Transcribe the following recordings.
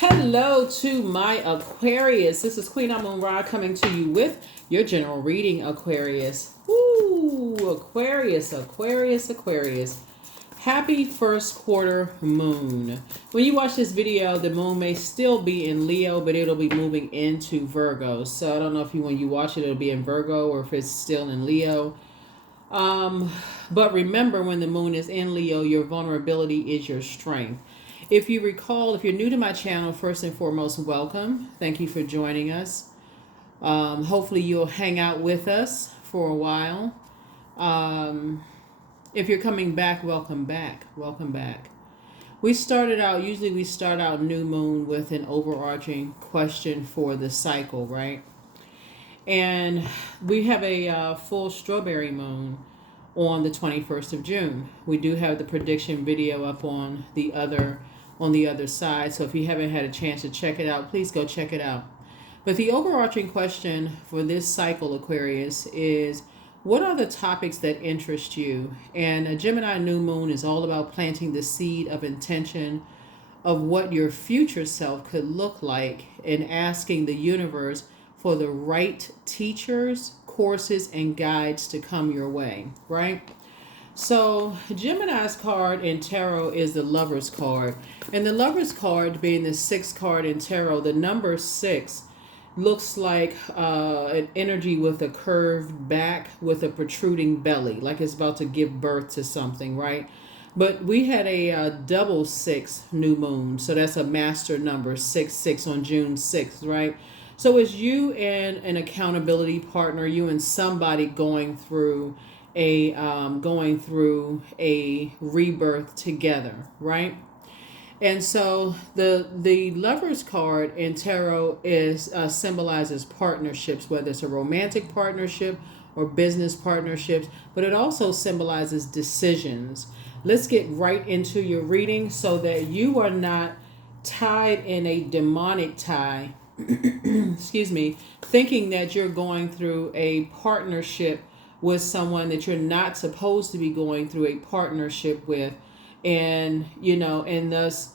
Hello to my Aquarius. This is Queen Amun Ra coming to you with your general reading, Aquarius. Woo! Aquarius, Aquarius, Aquarius. Happy first quarter moon. When you watch this video, the moon may still be in Leo, but it'll be moving into Virgo. So I don't know if when you watch it, it'll be in Virgo or if it's still in Leo. But remember, when the moon is in Leo, your vulnerability is your strength. If you recall, if you're new to my channel, first and foremost, welcome. Thank you for joining us. Hopefully you'll hang out with us for a while. If you're coming back, welcome back. Welcome back. Usually we start out new moon with an overarching question for the cycle, right? And we have a full strawberry moon on the 21st of June. We do have the prediction video up on the other side. So if you haven't had a chance to check it out, please go check it out. But the overarching question for this cycle, Aquarius, is what are the topics that interest you? And a Gemini new moon is all about planting the seed of intention of what your future self could look like and asking the universe for the right teachers, courses, and guides to come your way, right? So Gemini's card in tarot is the Lover's card. And the Lover's card, being the sixth card in tarot, the number 6 looks like an energy with a curved back with a protruding belly, like it's about to give birth to something, right? But we had a double 6 new moon. So that's a master number, 6 on June 6th, right? So it's you and an accountability partner, you and somebody going through a rebirth together, right? And so the Lover's card in tarot is symbolizes partnerships, whether it's a romantic partnership or business partnerships, but it also symbolizes decisions. Let's get right into your reading so that you are not tied in a demonic tie excuse me, thinking that you're going through a partnership with someone that you're not supposed to be going through a partnership with, and thus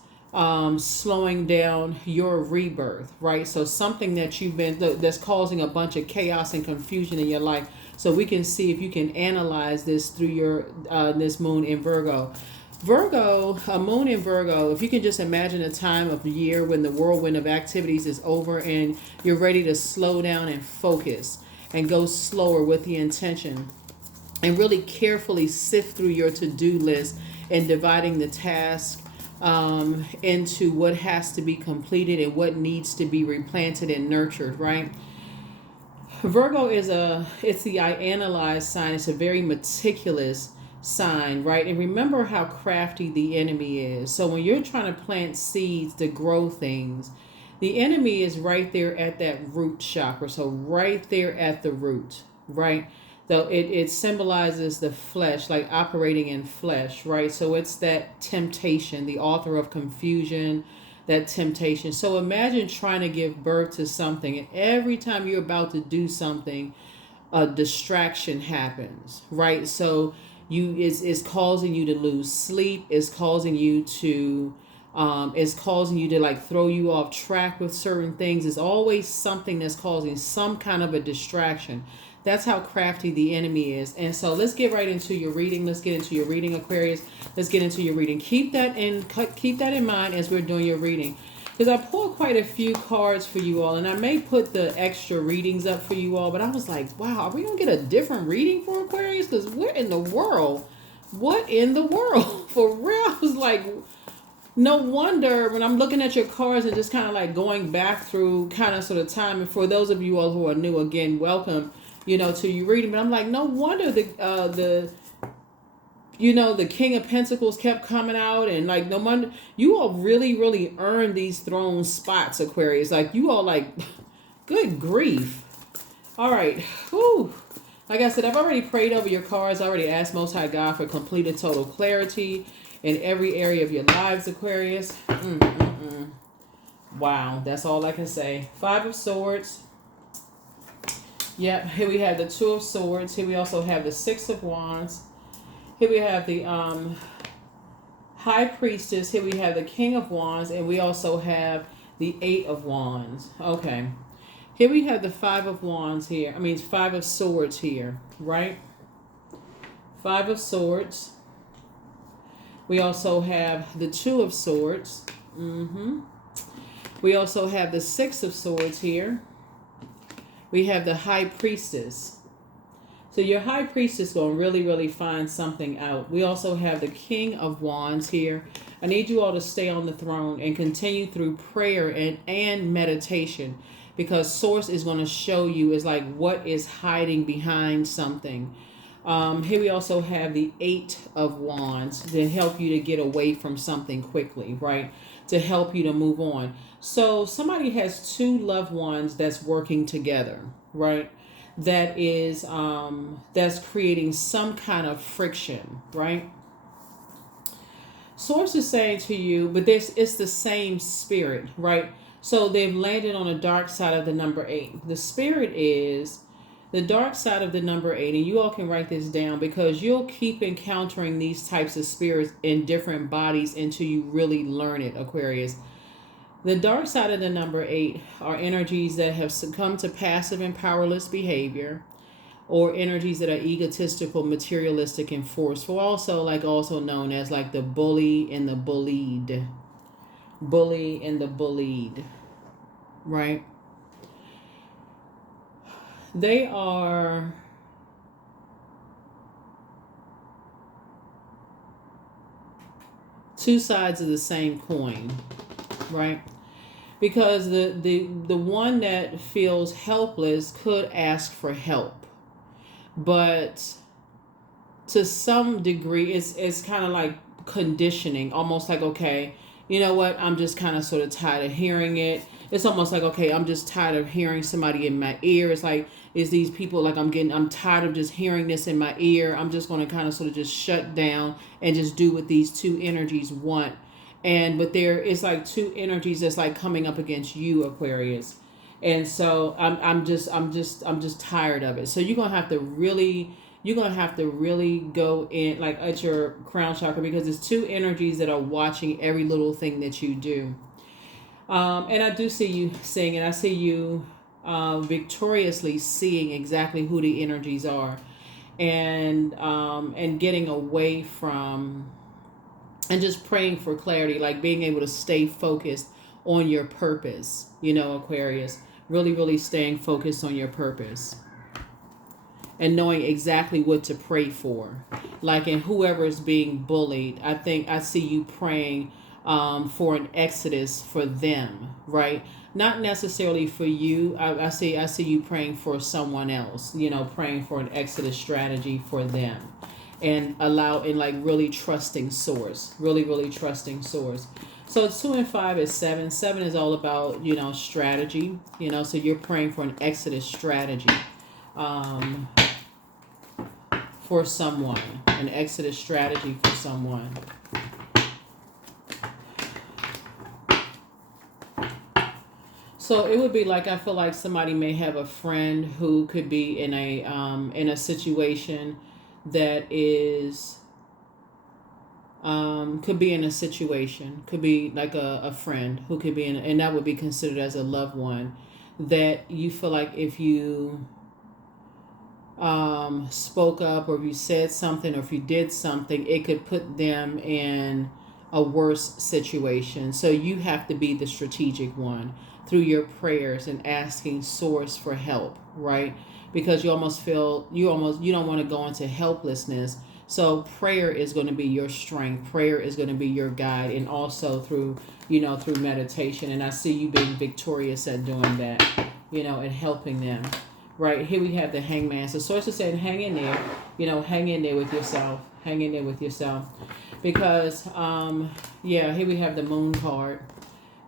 slowing down your rebirth, right? So something that that's causing a bunch of chaos and confusion in your life. So we can see if you can analyze this through your this moon in Virgo. A moon in Virgo, if you can just imagine a time of the year when the whirlwind of activities is over and you're ready to slow down and focus and go slower with the intention and really carefully sift through your to-do list and dividing the task into what has to be completed and what needs to be replanted and nurtured, right? Virgo it's the I analyze sign. It's a very meticulous sign, right? And remember how crafty the enemy is. So when you're trying to plant seeds to grow things, the enemy is right there at that root chakra. So right there at the root, right? So it symbolizes the flesh, like operating in flesh, right? So it's that temptation, the author of confusion, that temptation. So imagine trying to give birth to something, and every time you're about to do something, a distraction happens, right? So is causing you to lose sleep, is causing you to like throw you off track with certain things. It's always something that's causing some kind of a distraction. That's how crafty the enemy is. And so let's get right into your reading. Let's get into your reading, Aquarius. Let's get into your reading. Keep that in mind as we're doing your reading, because I pulled quite a few cards for you all, and I may put the extra readings up for you all, but I was like, wow, are we going to get a different reading for Aquarius? Because what in the world? For real? I was like, no wonder when I'm looking at your cards and just kind of like going back through kind of sort of time. And for those of you all who are new, again, welcome, to your reading. But I'm like, no wonder the King of Pentacles kept coming out, and like no wonder you all really, really earned these throne spots, Aquarius. Like you all like, good grief. All right. Whew. Like I said, I've already prayed over your cards. I already asked Most High God for complete and total clarity in every area of your lives, Aquarius. Wow. That's all I can say. 5 of Swords. Yep. Here we have the 2 of Swords. Here we also have the 6 of Wands. Here we have the High Priestess. Here we have the King of Wands. And we also have The Eight of Wands. Okay. Here we have the Five of Wands here. Five of Swords here, right? Five of Swords. We also have the Two of Swords. We also have the Six of Swords here. We have the High Priestess. So your High Priestess going to really, really find something out. We also have the King of Wands here. I need you all to stay on the throne and continue through prayer and meditation, because Source is going to show you is like what is hiding behind something. Here we also have the Eight of Wands to help you to get away from something quickly, right? To help you to move on. So somebody has two loved ones that's working together, right? That is that's creating some kind of friction, right? Source is saying to you, but it's the same spirit, right? So they've landed on the dark side of the number 8. The spirit is the dark side of the number 8, and you all can write this down, because you'll keep encountering these types of spirits in different bodies until you really learn it, Aquarius. The dark side of the number 8 are energies that have succumbed to passive and powerless behavior, or energies that are egotistical, materialistic, and forceful. Also known as like the bully and the bullied. Bully and the bullied, right? They are two sides of the same coin, right? Because the one that feels helpless could ask for help, but to some degree it's kind of like conditioning, almost like, okay, you know what, I'm just kind of sort of tired of hearing it. It's almost like, okay, I'm just tired of hearing somebody in my ear. It's like, is these people like I'm tired of just hearing this in my ear. I'm just going to kind of sort of just shut down and just do what these two energies want. But there is like two energies that's like coming up against you, Aquarius. And so I'm just tired of it. So you're gonna have to really go in like at your crown chakra, because it's two energies that are watching every little thing that you do. And I do see you seeing, and I see you victoriously seeing exactly who the energies are, and getting away from, and just praying for clarity, like being able to stay focused on your purpose, Aquarius. Really, really staying focused on your purpose and knowing exactly what to pray for. Like, in whoever is being bullied, I see you praying for an exodus for them, right? Not necessarily for you. I see you praying for someone else, praying for an exodus strategy for them, and like really trusting Source, really trusting Source. So 2 and 5 is 7. 7 is all about, strategy, so you're praying for an exodus strategy for someone, an exodus strategy for someone. So it would be like, I feel like somebody may have a friend who could be in a situation that is could be in a situation, could be like a friend who could be in, and that would be considered as a loved one, that you feel like if you spoke up, or if you said something, or if you did something, it could put them in a worse situation. So you have to be the strategic one through your prayers and asking Source for help, right? Because you don't want to go into helplessness. So prayer is going to be your strength. Prayer is going to be your guide, and also through meditation. And I see you being victorious at doing that, and helping them. Right, here we have the Hangman. So Source is saying, hang in there, hang in there with yourself. Hang in there with yourself. Because, here we have the Moon card.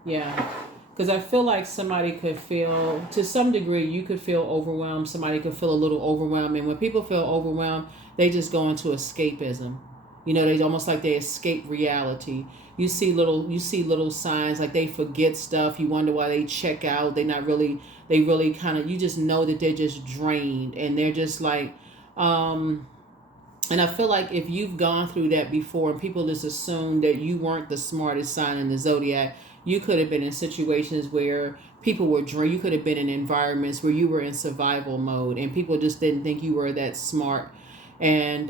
Yeah. Because I feel like somebody could feel, to some degree, you could feel overwhelmed. Somebody could feel a little overwhelmed. And when people feel overwhelmed, they just go into escapism. They almost like they escape reality. You see little signs, like they forget stuff. You wonder why they check out. They really kind of, you just know that they're just drained. And they're just like, and I feel like if you've gone through that before, and people just assume that you weren't the smartest sign in the zodiac, You could have been in situations where people were drunk. You could have been in environments where you were in survival mode and people just didn't think you were that smart. And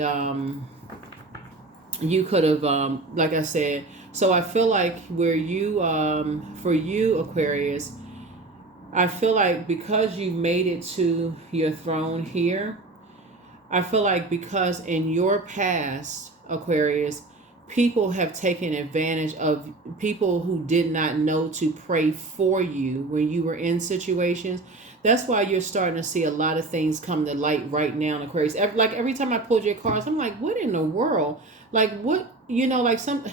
you could have, like I said, so I feel like where you, for you, Aquarius, I feel like because you made it to your throne here, I feel like because in your past, Aquarius, people have taken advantage of people who did not know to pray for you when you were in situations. That's why you're starting to see a lot of things come to light right now in Aquarius. Like every time I pulled your cards, I'm like, what in the world? Like what, like some,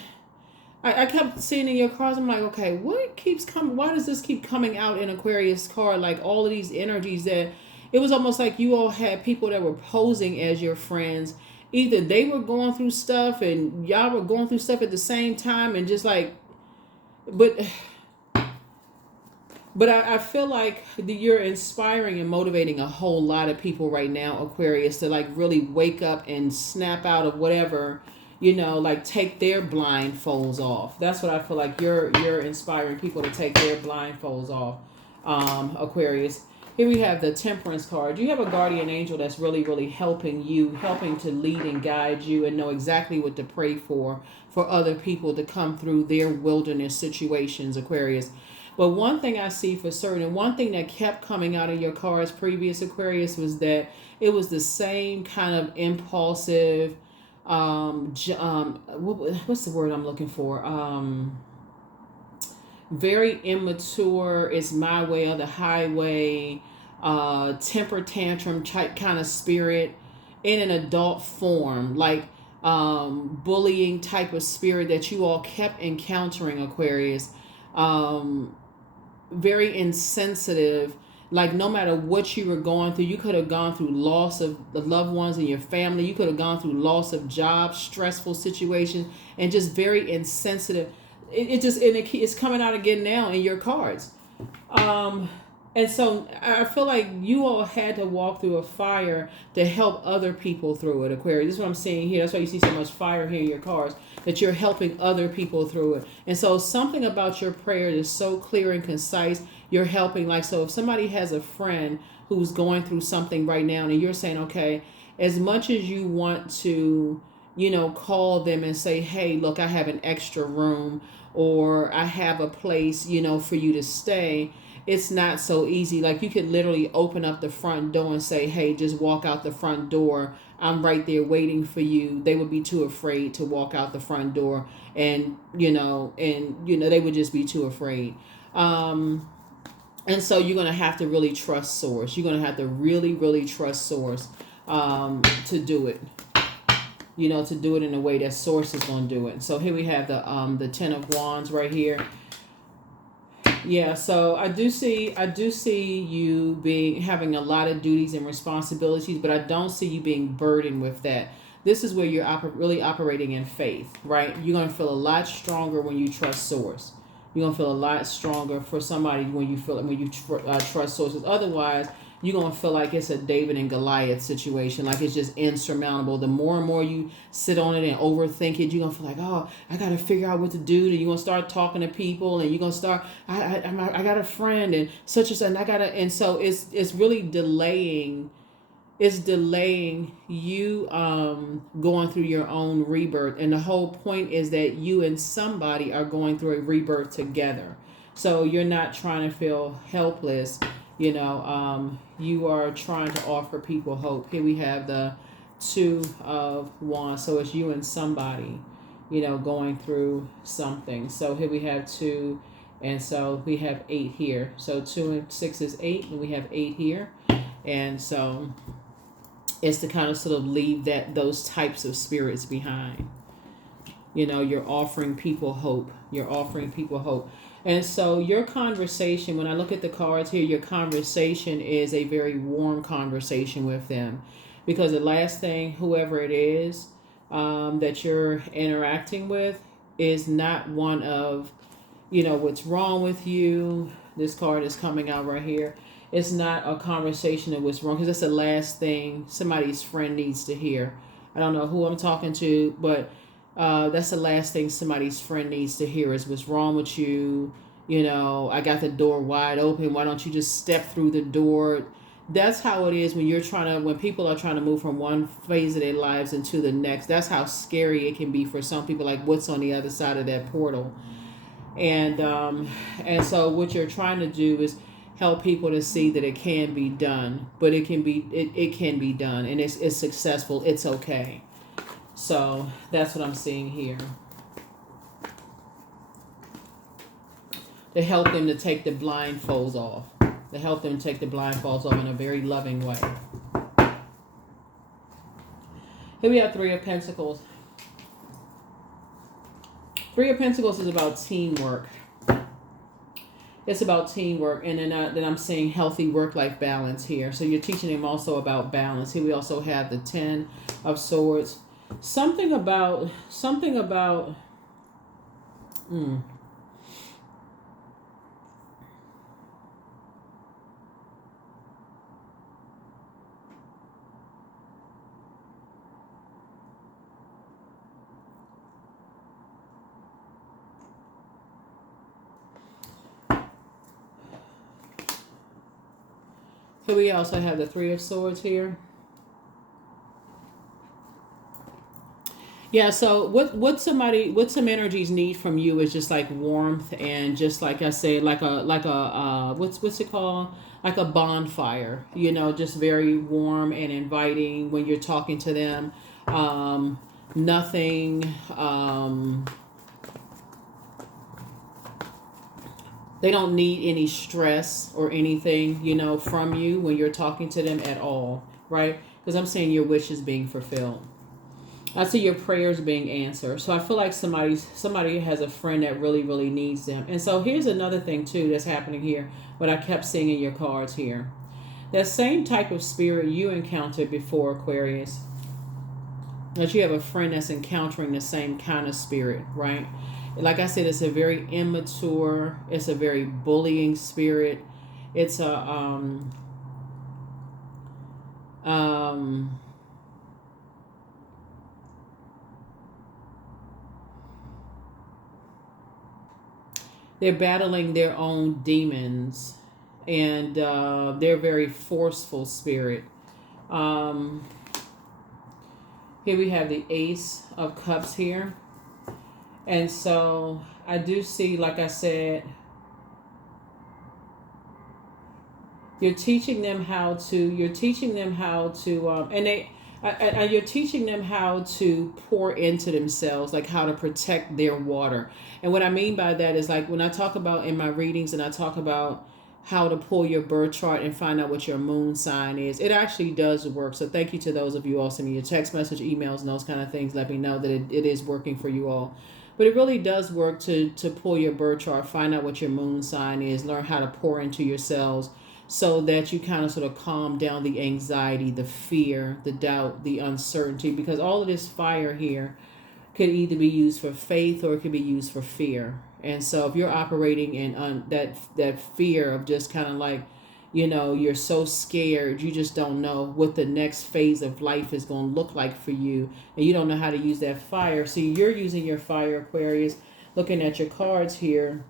I kept seeing in your cards, I'm like, okay, what keeps coming? Why does this keep coming out in Aquarius card? Like all of these energies that it was almost like you all had people that were posing as your friends. Either they were going through stuff and y'all were going through stuff at the same time and just like, but I feel like you're inspiring and motivating a whole lot of people right now, Aquarius, to like really wake up and snap out of whatever, like take their blindfolds off. That's what I feel like you're inspiring people to take their blindfolds off, Aquarius. Here we have the Temperance card. You have a guardian angel that's really, really helping you, helping to lead and guide you and know exactly what to pray for other people to come through their wilderness situations, Aquarius. But one thing I see for certain, and one thing that kept coming out of your cards previous, Aquarius, was that it was the same kind of impulsive, what's the word I'm looking for? Very immature, it's my way or the highway, temper tantrum type kind of spirit in an adult form, like bullying type of spirit that you all kept encountering, Aquarius. Very insensitive, like no matter what you were going through, you could have gone through loss of the loved ones in your family, you could have gone through loss of jobs, stressful situations, and just very insensitive. It's coming out again now in your cards. And so I feel like you all had to walk through a fire to help other people through it, Aquarius. This is what I'm seeing here. That's why you see so much fire here in your cards, that you're helping other people through it. And so something about your prayer is so clear and concise. You're helping, like, so if somebody has a friend who's going through something right now and you're saying, okay, as much as you want to, call them and say, hey, look, I have an extra room or I have a place, for you to stay. It's not so easy. Like you could literally open up the front door and say, hey, just walk out the front door. I'm right there waiting for you. They would be too afraid to walk out the front door and they would just be too afraid. And so you're going to have to really trust source. You're going to have to really, really trust source to do it. To do it in a way that source is going to do it. So here we have the 10 of Wands right here. Yeah, so I do see you having a lot of duties and responsibilities, but I don't see you being burdened with that. This is where you're really operating in faith, right? You're going to feel a lot stronger when you trust source. You're going to feel a lot stronger for somebody when you trust sources. Otherwise, you're going to feel like it's a David and Goliath situation. Like it's just insurmountable. The more and more you sit on it and overthink it, you're going to feel like, oh, I got to figure out what to do. And you're going to start talking to people and you're going to start, I got a friend and such and such. And so it's really delaying. It's delaying you going through your own rebirth. And the whole point is that you and somebody are going through a rebirth together. So you're not trying to feel helpless. You are trying to offer people hope. Here we have the 2 of Wands. So it's you and somebody, going through something. So here we have 2. And so we have 8 here. So 2 and 6 is 8. And we have 8 here. And so it's to kind of sort of leave those types of spirits behind. You're offering people hope. You're offering people hope. And so your conversation, when I look at the cards here, your conversation is a very warm conversation with them. Because the last thing, whoever it is that you're interacting with is not one of, what's wrong with you. This card is coming out right here. It's not a conversation of what's wrong, because that's the last thing somebody's friend needs to hear. I don't know who I'm talking to, but that's the last thing somebody's friend needs to hear is what's wrong with you. I got the door wide open. Why don't you just step through the door? That's how it is when people are trying to move from one phase of their lives into the next. That's how scary it can be for some people, like what's on the other side of that portal. And so what you're trying to do is help people to see that it can be done, but it can be done, and it's successful. It's okay. So that's what I'm seeing here. To help them to take the blindfolds off. To help them take the blindfolds off in a very loving way. Here we have Three of Pentacles. Three of Pentacles is about teamwork. It's about teamwork, and then I'm seeing healthy work-life balance here. So you're teaching them also about balance. Here we also have the Ten of Swords. Something about. Here we also have the Three of Swords here. Yeah, so what some energies need from you is just like warmth, and just like I said, like a what's it called? Like a bonfire, just very warm and inviting when you're talking to them. Nothing They don't need any stress or anything, from you when you're talking to them at all, right? Because I'm seeing your wishes being fulfilled. I see your prayers being answered. So I feel like somebody has a friend that really, really needs them. And so here's another thing too that's happening here, what I kept seeing in your cards here. That same type of spirit you encountered before, Aquarius. That you have a friend that's encountering the same kind of spirit, right? Like I said, it's a very immature, it's a very bullying spirit. It's they're battling their own demons, and they're very forceful spirit. Here we have the Ace of Cups here. And so I do see, like I said, you're teaching them how to, and you're teaching them how to pour into themselves, like how to protect their water. And what I mean by that is, like when I talk about in my readings and I talk about how to pull your birth chart and find out what your moon sign is, it actually does work. So thank you to those of you all sending your text message, emails, and those kind of things. Let me know that it is working for you all. But it really does work to pull your birth chart, find out what your moon sign is, learn how to pour into yourselves so that you kind of sort of calm down the anxiety, the fear, the doubt, the uncertainty, because all of this fire here could either be used for faith or it could be used for fear. And so if you're operating in that fear of just kind of like, you're so scared, you just don't know what the next phase of life is going to look like for you, and you don't know how to use that fire. So you're using your fire, Aquarius. Looking at your cards here,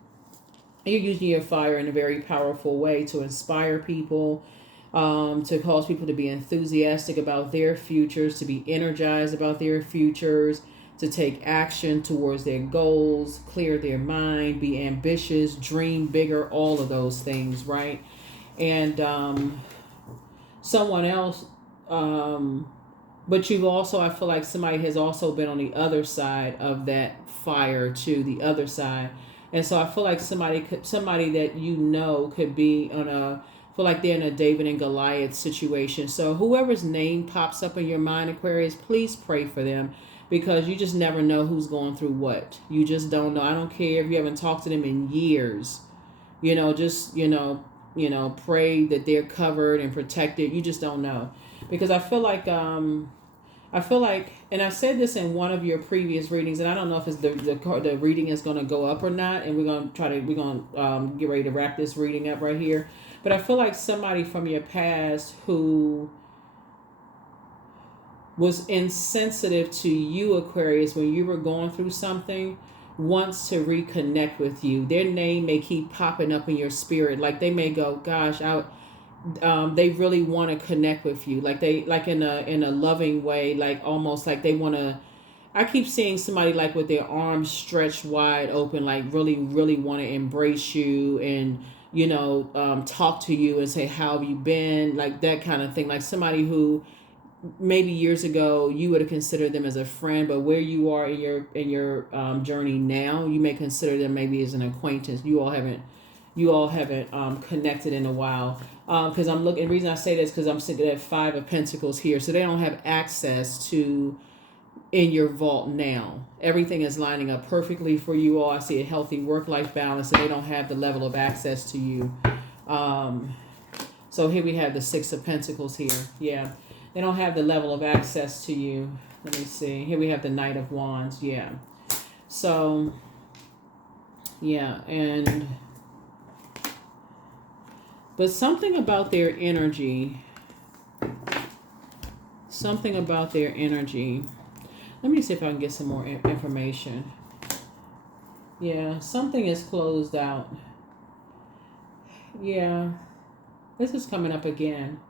you're using your fire in a very powerful way to inspire people, to cause people to be enthusiastic about their futures, to be energized about their futures, to take action towards their goals, clear their mind, be ambitious, dream bigger, all of those things, right? And someone else, but you've also, I feel like somebody has also been on the other side of that fire to the other side. And so I feel like somebody that could be feel like they're in a David and Goliath situation. So whoever's name pops up in your mind, Aquarius, please pray for them, because you just never know who's going through what. You just don't know. I don't care if you haven't talked to them in years. Pray that they're covered and protected. You just don't know. Because I feel like, and I said this in one of your previous readings, and I don't know if it's the reading is going to go up or not, and we're going to get ready to wrap this reading up right here. But I feel like somebody from your past who was insensitive to you, Aquarius, when you were going through something, wants to reconnect with you. Their name may keep popping up in your spirit. Like they may go, gosh, they really want to connect with you. Like they, like in a loving way, like almost like they want to. I keep seeing somebody like with their arms stretched wide open, like really, really want to embrace you and, talk to you and say, how have you been? Like that kind of thing. Like somebody who maybe years ago you would have considered them as a friend, but where you are in your journey now, you may consider them maybe as an acquaintance. You all haven't connected in a while. Because I'm looking. The reason I say this because I'm sitting at Five of Pentacles here, so they don't have access to in your vault now. Everything is lining up perfectly for you all. I see a healthy work-life balance, and they don't have the level of access to you. So here we have the Six of Pentacles here. Yeah, they don't have the level of access to you. Let me see. Here we have the Knight of Wands. Yeah. So, yeah, but something about their energy. Let me see if I can get some more information. Yeah, something is closed out. Yeah, this is coming up again.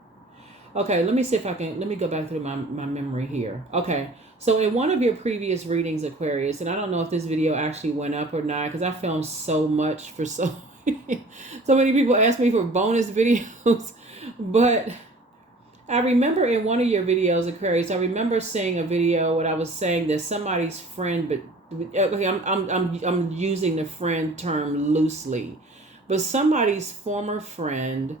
Okay, let me see if I can, let me go back through my memory here. Okay, so in one of your previous readings, Aquarius, and I don't know if this video actually went up or not, because I filmed so much for so many people ask me for bonus videos, but I remember in one of your videos, Aquarius, I remember seeing a video where I was saying that somebody's friend, but okay, I'm using the friend term loosely, but somebody's former friend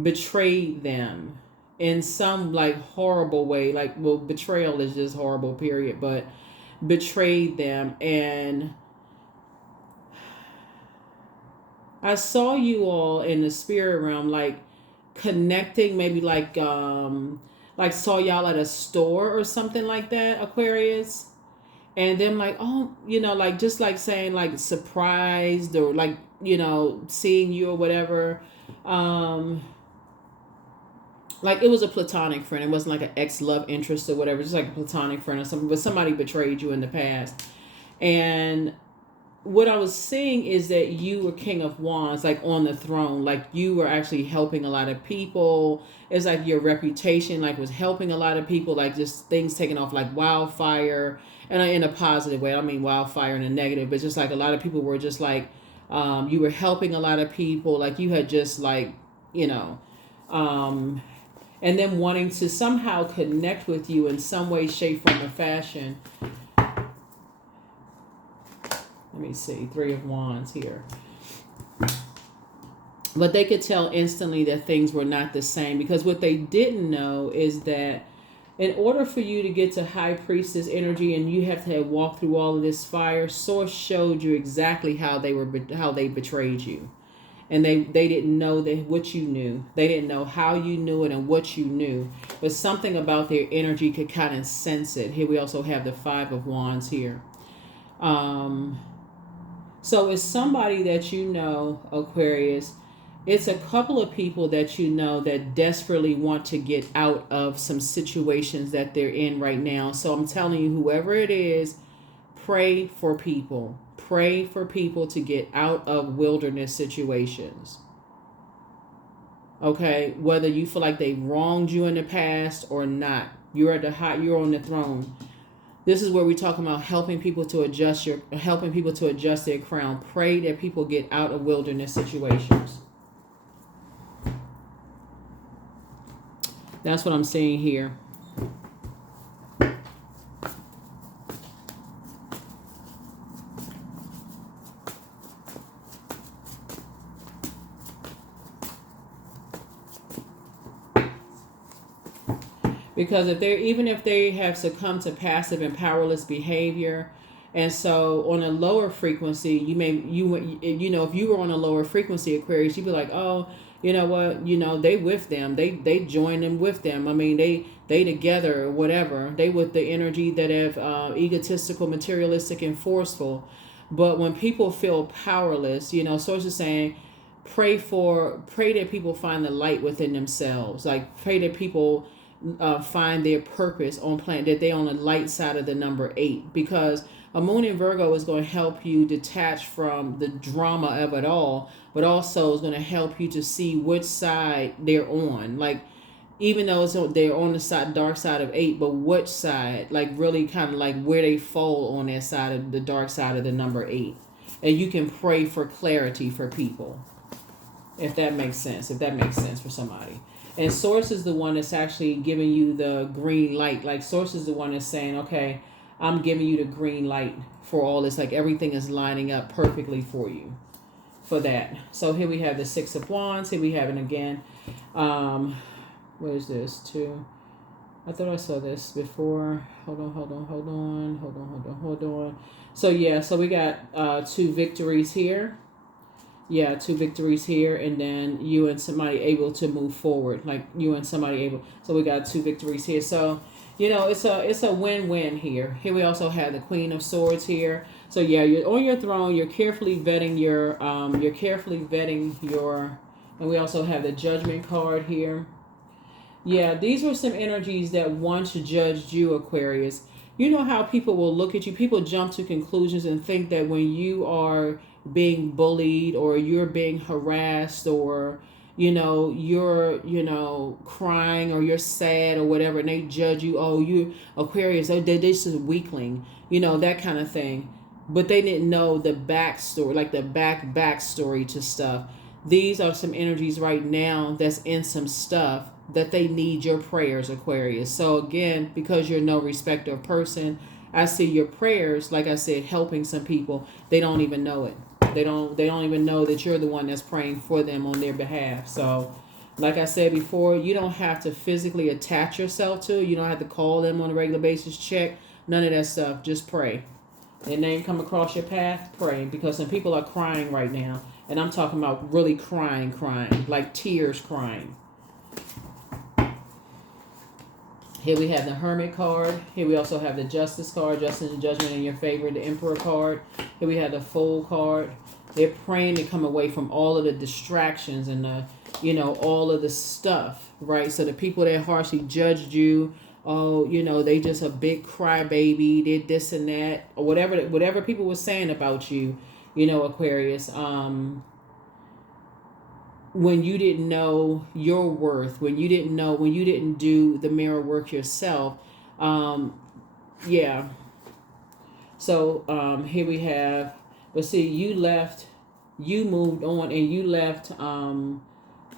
betrayed them in some like horrible way. Like, well, betrayal is just horrible, period, but betrayed them. And I saw you all in the spirit realm, like connecting, maybe like saw y'all at a store or something like that, Aquarius. And then like, oh, like just like saying like surprised or like, seeing you or whatever. Like it was a platonic friend. It wasn't like an ex-love interest or whatever, just like a platonic friend or something, but somebody betrayed you in the past. And what I was seeing is that you were King of Wands, like on the throne, like you were actually helping a lot of people. It's like your reputation, like was helping a lot of people, like just things taking off like wildfire, and in a positive way. I don't mean wildfire in a negative, but just like a lot of people were just like, you were helping a lot of people, like you had just like, and then wanting to somehow connect with you in some way, shape, form, or fashion. Let me see, Three of Wands here. But they could tell instantly that things were not the same, because what they didn't know is that in order for you to get to High Priestess energy and you have to walk through all of this fire, Source showed you exactly how they betrayed you. And they didn't know that what you knew. They didn't know how you knew it and what you knew. But something about their energy could kind of sense it. Here we also have the Five of Wands here. So it's somebody that you know, Aquarius. It's a couple of people that you know that desperately want to get out of some situations that they're in right now. So I'm telling you, whoever it is, pray for people. Pray for people to get out of wilderness situations. Okay, whether you feel like they wronged you in the past or not, you're on the throne. This is where we're talking about helping people to adjust their crown. Pray that people get out of wilderness situations. That's what I'm seeing here. Because if they have succumbed to passive and powerless behavior, and so on a lower frequency, if you were on a lower frequency, Aquarius, you'd be like, oh, you know what, they with them, they join them with them. I mean, they together or whatever. They with the energy that have egotistical, materialistic, and forceful. But when people feel powerless, Source is saying, pray that people find the light within themselves. Like pray that people find their purpose on planet, that they on the light side of the number 8, because A moon in Virgo is going to help you detach from the drama of it all, but also is going to help you to see which side they're on. Like, even though they're on the side dark side of 8, but which side, like really kind of like where they fall on that side of the dark side of the number 8. And you can pray for clarity for people, if that makes sense, for somebody. And Source is the one that's actually giving you the green light. Like, Source is the one that's saying, okay, I'm giving you the green light for all this. Like, everything is lining up perfectly for you for that. So here we have the 6 of Wands. Here we have it again. Where is this? 2. I thought I saw this before. Hold on. So yeah, so we got 2 victories here. Yeah, 2 victories here, and then you and somebody able to move forward. Like, you and somebody able. So we got 2 victories here. So, you know, it's a win-win here. Here we also have the Queen of Swords here. So yeah, you're on your throne. You're carefully vetting your and we also have the Judgment card here. Yeah, these were some energies that once judged you, Aquarius. You know how people will look at you. People jump to conclusions and think that when you are being bullied or you're being harassed or, you're crying or you're sad or whatever, and they judge you, oh, you Aquarius, they're just a weakling, that kind of thing. But they didn't know the backstory, like the backstory to stuff. These are some energies right now that's in some stuff that they need your prayers, Aquarius. So again, because you're no respecter of person, I see your prayers, like I said, helping some people. They don't even know it. They don't even know that you're the one that's praying for them on their behalf. So like I said before, you don't have to physically attach yourself to it. You don't have to call them on a regular basis, check, none of that stuff. Just pray. Their name come across your path, pray. Because some people are crying right now. And I'm talking about really crying, like tears crying. Here we have the Hermit card. Here we also have the Justice card, Justice and Judgment in your favor, the Emperor card. Here we have the Fool card. They're praying to come away from all of the distractions and all of the stuff, right? So the people that harshly judged you, oh, they just a big crybaby, did this and that, or whatever people were saying about you, Aquarius. When you didn't know your worth, when you didn't do the mirror work yourself. Yeah. So here we have, but see, you moved on and you left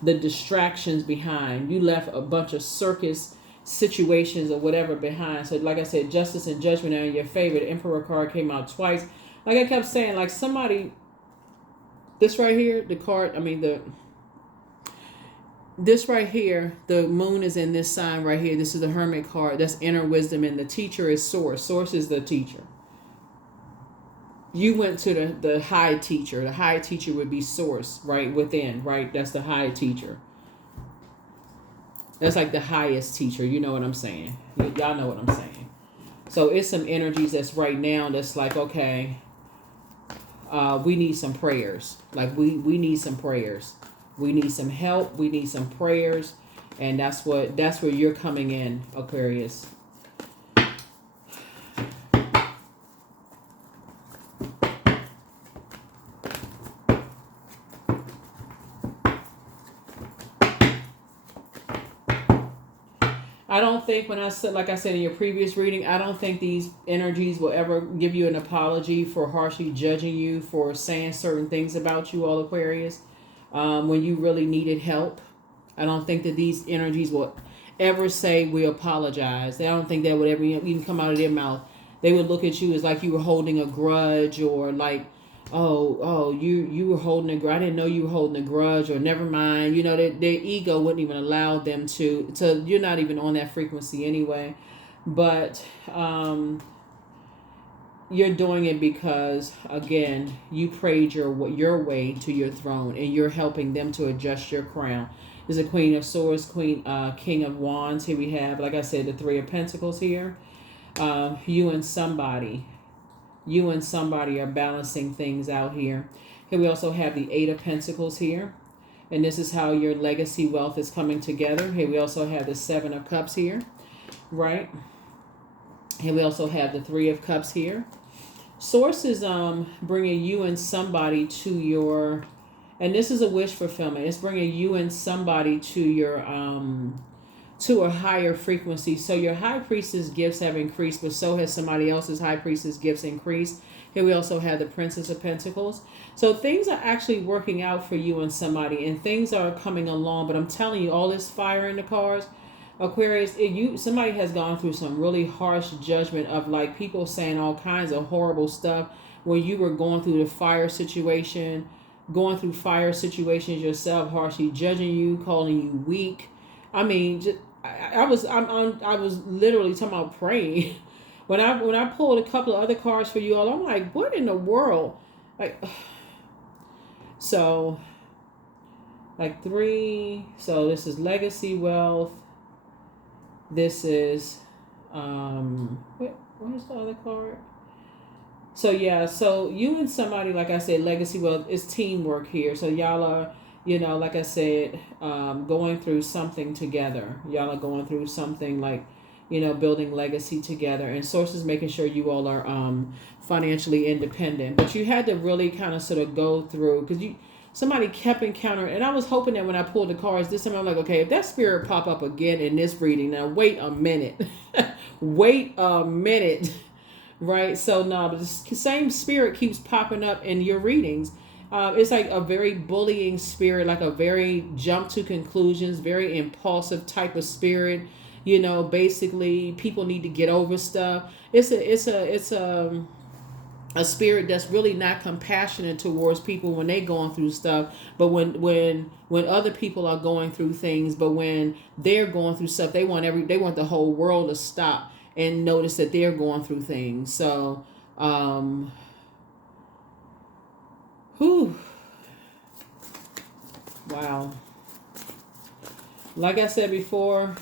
the distractions behind. You left a bunch of circus situations or whatever behind. So like I said, Justice and Judgment are in your favor. The Emperor card came out twice. Like I kept saying, like somebody, this right here, this right here, the moon is in this sign right here. This is the Hermit card. That's inner wisdom, and the teacher is Source. Source is the teacher. You went to the high teacher. The high teacher would be Source, right? Within, right? That's the high teacher. That's like the highest teacher. You know what I'm saying? Y'all know what I'm saying. So it's some energies that's right now that's like, okay, we need some prayers. Like we need some prayers. We need some help. We need some prayers. And that's where you're coming in, Aquarius. I don't think like I said in your previous reading, I don't think these energies will ever give you an apology for harshly judging you for saying certain things about you, all Aquarius. When you really needed help. I don't think that these energies will ever say we apologize. I don't think that would ever even come out of their mouth. They would look at you as like you were holding a grudge, or like, you were holding a grudge. I didn't know you were holding a grudge, or never mind. Their ego wouldn't even allow them to you're not even on that frequency anyway. But you're doing it because, again, you prayed your way to your throne, and you're helping them to adjust your crown. There's a Queen of Swords, King of Wands. Here we have, like I said, the Three of Pentacles here. You and somebody are balancing things out here. Here we also have the Eight of Pentacles here. And this is how your legacy wealth is coming together. Here we also have the Seven of Cups here, right? Here we also have the Three of Cups here. Source is bringing you and somebody to your, and this is a wish fulfillment. It's bringing you and somebody to your to a higher frequency. So your high priestess gifts have increased, but so has somebody else's high priestess gifts increased. Here we also have the Princess of Pentacles. So things are actually working out for you and somebody, and things are coming along. But I'm telling you, all this fire in the cars, Aquarius, somebody has gone through some really harsh judgment of like people saying all kinds of horrible stuff when you were going through the fire situation, going through fire situations yourself, harshly judging you, calling you weak. I mean, I was literally talking about praying. When I pulled a couple of other cards for you all, I'm like, what in the world? Like, so, like 3. So this is legacy wealth. This is, where's the other card? So yeah, so you and somebody, like I said, legacy wealth is teamwork here. So y'all are, like I said, going through something together. Y'all are going through something like, building legacy together, and sources making sure you all are financially independent. But you had to really kind of sort of go through, because somebody kept encountering, and I was hoping that when I pulled the cards this time, I'm like, okay, if that spirit pop up again in this reading, now wait a minute, wait a minute, right? So no, but the same spirit keeps popping up in your readings. It's like a very bullying spirit, like a very jump to conclusions, very impulsive type of spirit. Basically people need to get over stuff. It's a spirit that's really not compassionate towards people when they going through stuff, but when other people are going through things, but when they're going through stuff, they want the whole world to stop and notice that they're going through things. So wow. Like I said before,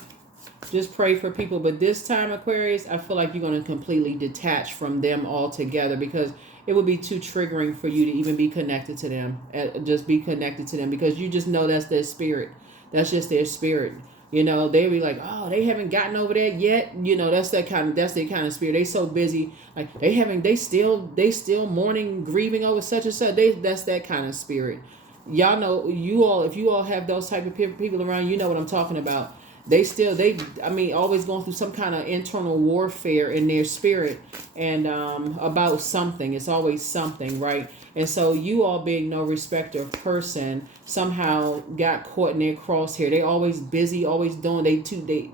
just pray for people. But this time, Aquarius, I feel like you're going to completely detach from them altogether, because it would be too triggering for you to even be connected to them. Just be connected to them, because you just know that's their spirit. That's just their spirit. They'll be like, oh, they haven't gotten over that yet. That's their kind of spirit. They so busy, like they still mourning, grieving over such and such. That's that kind of spirit. Y'all know, if you all have those type of people around, you know what I'm talking about. Always going through some kind of internal warfare in their spirit, and about something. It's always something, right? And so you all, being no respecter of person, somehow got caught in their crosshair. They always busy, always doing, they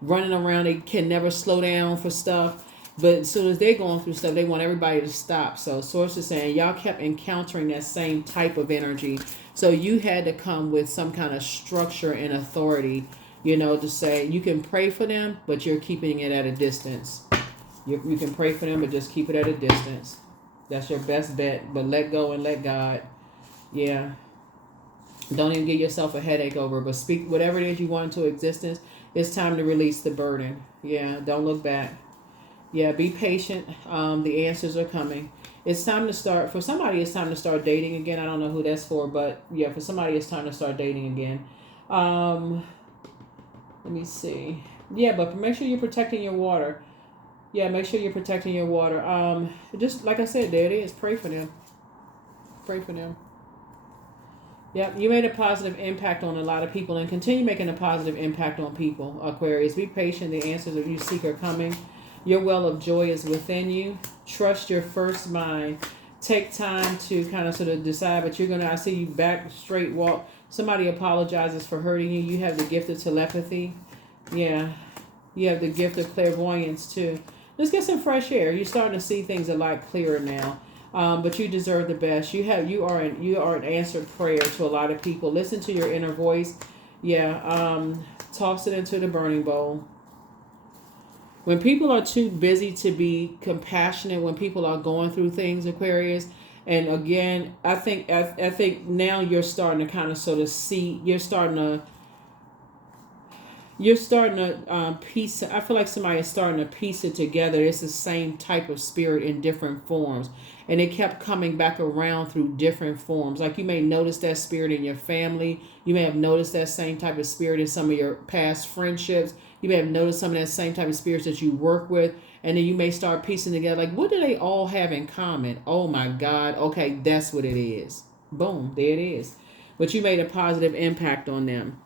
running around. They can never slow down for stuff. But as soon as they're going through stuff, they want everybody to stop. So source is saying y'all kept encountering that same type of energy. So you had to come with some kind of structure and authority, to say you can pray for them, but you're keeping it at a distance. You can pray for them, but just keep it at a distance. That's your best bet. But let go and let God. Yeah. Don't even give yourself a headache over it, but speak whatever it is you want into existence. It's time to release the burden. Yeah. Don't look back. Yeah. Be patient. The answers are coming. It's time to start. For somebody, it's time to start dating again. I don't know who that's for, but yeah, for somebody, it's time to start dating again. Let me see. Yeah, but make sure you're protecting your water. Yeah, make sure you're protecting your water. Just like I said, there it is. Pray for them. Pray for them. Yep, you made a positive impact on a lot of people, and continue making a positive impact on people, Aquarius. Be patient. The answers that you seek are coming. Your well of joy is within you. Trust your first mind. Take time to kind of sort of decide, but I see you back straight walk. Somebody apologizes for hurting you. You have the gift of telepathy. Yeah. You have the gift of clairvoyance too. Just get some fresh air. You're starting to see things a lot clearer now. But you deserve the best. You are an answered prayer to a lot of people. Listen to your inner voice. Yeah. Toss it into the burning bowl. When people are too busy to be compassionate, when people are going through things, Aquarius, and again, I think now you're starting to kind of sort of see, you're starting you're starting to piece. I feel like somebody is starting to piece it together. It's the same type of spirit in different forms, and it kept coming back around through different forms. Like you may notice that spirit in your family. You may have noticed that same type of spirit in some of your past friendships. You may have noticed some of that same type of spirits that you work with, and then you may start piecing together. Like, what do they all have in common? Oh my God! Okay, that's what it is. Boom, there it is. But you made a positive impact on them.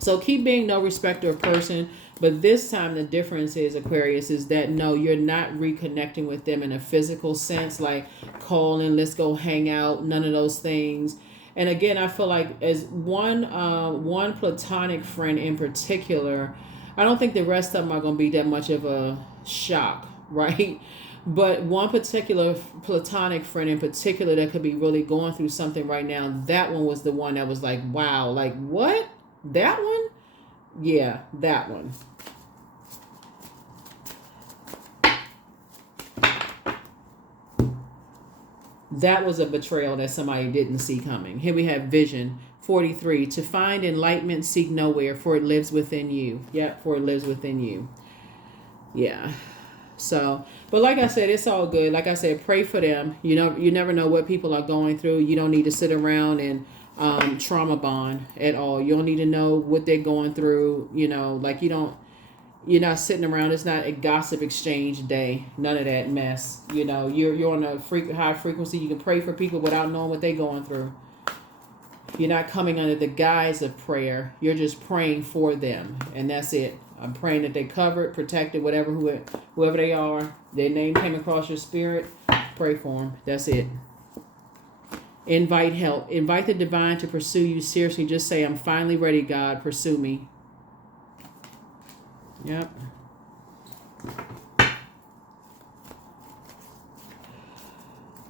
So keep being no respecter of person. But this time the difference is, Aquarius, is that no, you're not reconnecting with them in a physical sense, like calling, let's go hang out, none of those things. And again, I feel like as one platonic friend in particular, I don't think the rest of them are going to be that much of a shock, right? But one particular platonic friend in particular that could be really going through something right now, that one was the one that was like, wow, like what? That one? Yeah, that one. That was a betrayal that somebody didn't see coming. Here we have vision 43. To find enlightenment, seek nowhere, for it lives within you. Yep, for it lives within you. Yeah. So, but like I said, it's all good. Like I said, pray for them. You know, you never know what people are going through. You don't need to sit around and trauma bond at all. You don't need to know what they're going through. You know, like you're not sitting around. It's not a gossip exchange day. None of that mess. You know, you're on a high frequency. You can pray for people without knowing what they're going through. You're not coming under the guise of prayer. You're just praying for them, and that's it. I'm praying that they covered, protected, whoever they are. Their name came across your spirit. Pray for them. That's it. Invite help. Invite the divine to pursue you seriously. Just say, I'm finally ready, God. Pursue me. Yep.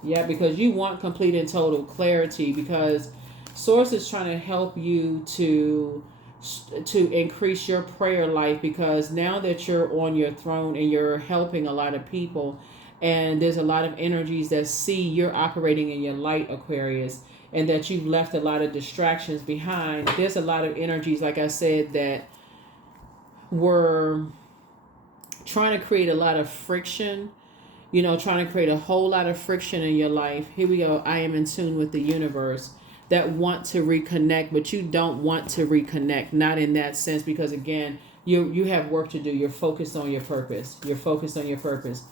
Yeah, because you want complete and total clarity, because Source is trying to help you to increase your prayer life, because now that you're on your throne and you're helping a lot of people, and there's a lot of energies that see you're operating in your light, Aquarius, and that you've left a lot of distractions behind. There's a lot of energies, like I said, that were trying to create a lot of friction, you know, trying to create a whole lot of friction in your life. Here we go. I am in tune with the universe, that want to reconnect, but you don't want to reconnect. Not in that sense, because again, you have work to do. You're focused on your purpose. You're focused on your purpose.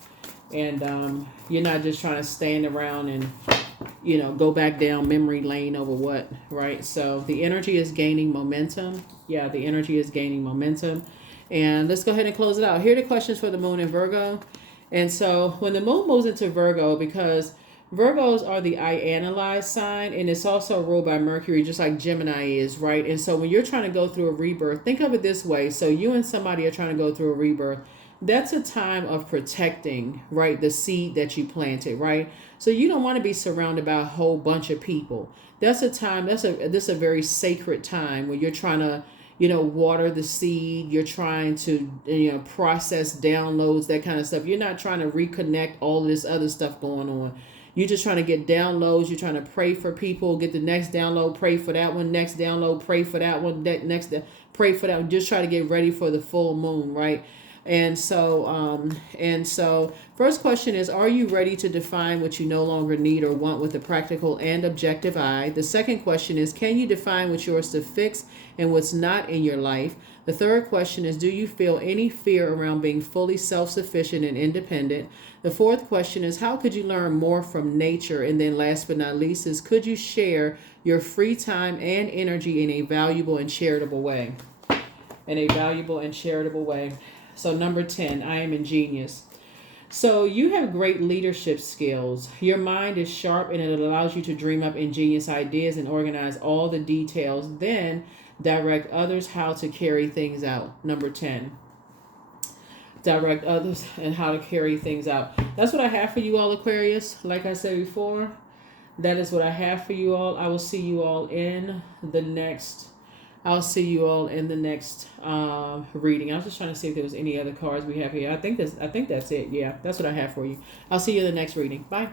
And you're not just trying to stand around and, you know, go back down memory lane over what, right? So the energy is gaining momentum. Yeah, the energy is gaining momentum. And let's go ahead and close it out. Here are the questions for the moon in Virgo. And so when the moon moves into Virgo, because Virgos are the I analyze sign, and it's also ruled by Mercury, just like Gemini is, right? And so when you're trying to go through a rebirth, think of it this way. So you and somebody are trying to go through a rebirth. That's a time of protecting, right? The seed that you planted, right? So you don't want to be surrounded by a whole bunch of people. That's a time, this is a very sacred time where you're trying to, you know, water the seed. You're trying to, you know, process downloads, that kind of stuff. You're not trying to reconnect all this other stuff going on. You're just trying to get downloads. You're trying to pray for people, get the next download, pray for that one, next download, pray for that one, next, pray for that one. Just try to get ready for the full moon, right? And so first question is, are you ready to define what you no longer need or want with a practical and objective eye? The second question is, can you define what's yours to fix and what's not in your life? The third question is, do you feel any fear around being fully self-sufficient and independent? The fourth question is, how could you learn more from nature? And then last but not least is, could you share your free time and energy in a valuable and charitable way? In a valuable and charitable way. So number 10, I am ingenious. So you have great leadership skills. Your mind is sharp and it allows you to dream up ingenious ideas and organize all the details, then direct others how to carry things out. Number 10. Direct others and how to carry things out. That's what I have for you all, Aquarius. Like I said before, that is what I have for you all. I will see you all in the next reading. I was just trying to see if there was any other cards we have here. I think that's it. Yeah, that's what I have for you. I'll see you in the next reading. Bye.